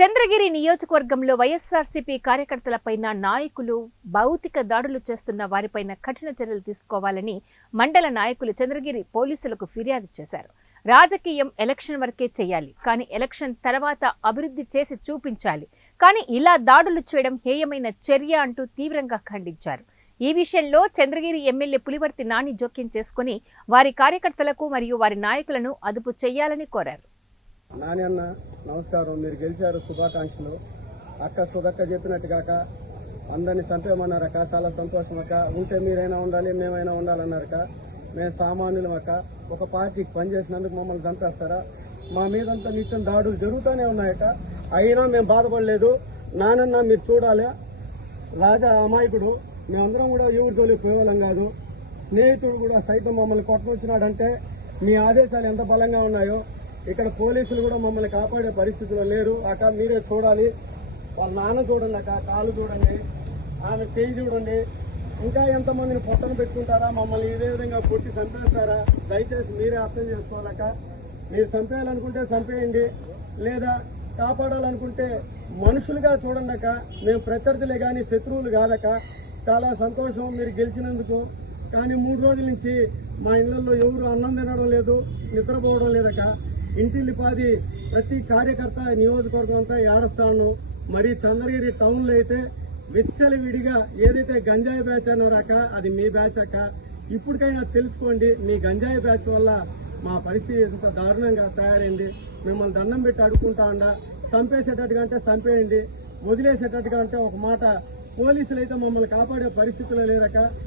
చంద్రగిరి నియోజకవర్గంలో వైఎస్ఆర్సీపీ కార్యకర్తలపైన నాయకులు భౌతిక దాడులు చేస్తున్న వారిపైన కఠిన చర్యలు తీసుకోవాలని మండల నాయకులు చంద్రగిరి పోలీసులకు ఫిర్యాదు చేశారు. రాజకీయం ఎలక్షన్ వరకే చేయాలి కానీ ఎలక్షన్ తర్వాత అభివృద్ధి చేసి చూపించాలి. కానీ ఇలా దాడులు చేయడం హేయమైన చర్య అంటూ తీవ్రంగా ఖండించారు. ఈ విషయంలో చంద్రగిరి ఎమ్మెల్యే పులివర్తి నాని జోక్యం చేసుకుని వారి కార్యకర్తలకు మరియు వారి నాయకులను అదుపు చేయాలని కోరారు. నాని అన్న నమస్కారం. మీరు గెలిచారు శుభాకాంక్షలు. అక్క సుధక్క చెప్పినట్టుగాక అందరినీ చంపేమన్నారక చాలా సంతోషం అక్క. ఉంటే మీరైనా ఉండాలి మేమైనా ఉండాలన్నారక మేము సామాన్యులం అక్క. ఒక పార్టీకి పనిచేసినందుకు మమ్మల్ని చంపేస్తారా? మా మీదంతా నిత్యం దాడులు జరుగుతూనే ఉన్నాయట అయినా మేము బాధపడలేదు. నానన్న మీరు చూడాలి. రాజా అమాయకుడు. మేమందరం కూడా ఎవరి జోలికి పోయేవాళ్ళం కాదు. స్నేహితుడు కూడా సైతం మమ్మల్ని కొట్టవచ్చినాడంటే మీ ఆదేశాలు ఎంత బలంగా ఉన్నాయో ఇక్కడ పోలీసులు కూడా మమ్మల్ని కాపాడే పరిస్థితిలో లేరు. అక్క మీరే చూడాలి. వాళ్ళ నాన్న చూడండి అక్క కాలు చూడండి ఆమె చేయి చూడండి. ఇంకా ఎంతమందిని పొట్టను పెట్టుకుంటారా? మమ్మల్ని ఇదే విధంగా పుట్టి చంపేస్తారా? దయచేసి మీరే అర్థం చేసుకోవాలక్క మీరు చంపేయాలనుకుంటే చంపేయండి. లేదా కాపాడాలనుకుంటే మనుషులుగా చూడండి అక్క. మేము ప్రత్యర్థులే కానీ శత్రువులు కాదక్క. చాలా సంతోషం మీరు గెలిచినందుకు. కానీ మూడు రోజుల నుంచి మా ఇళ్ళలో ఎవరు అన్నం తినడం లేదు నిద్రపోవడం లేదక్క. ఇంటిల్లిపాది ప్రతి కార్యకర్త నియోజకవర్గం అంతా ఏడస్తాను మరి చంద్రగిరి టౌన్లో అయితే విచ్చలి విడిగా ఏదైతే గంజాయి బ్యాచ్ అన్నారాక అది మీ బ్యాచ్ అక్క. ఇప్పటికైనా తెలుసుకోండి మీ గంజాయి బ్యాచ్ వల్ల మా పరిస్థితి ఎంత దారుణంగా తయారైంది. మిమ్మల్ని దండం పెట్టి అడుక్కుంటా ఉండా చంపేసేటట్టుగా అంటే చంపేయండి వదిలేసేటట్టుగా అంటే ఒక మాట పోలీసులు అయితే మమ్మల్ని కాపాడే పరిస్థితులు లేరక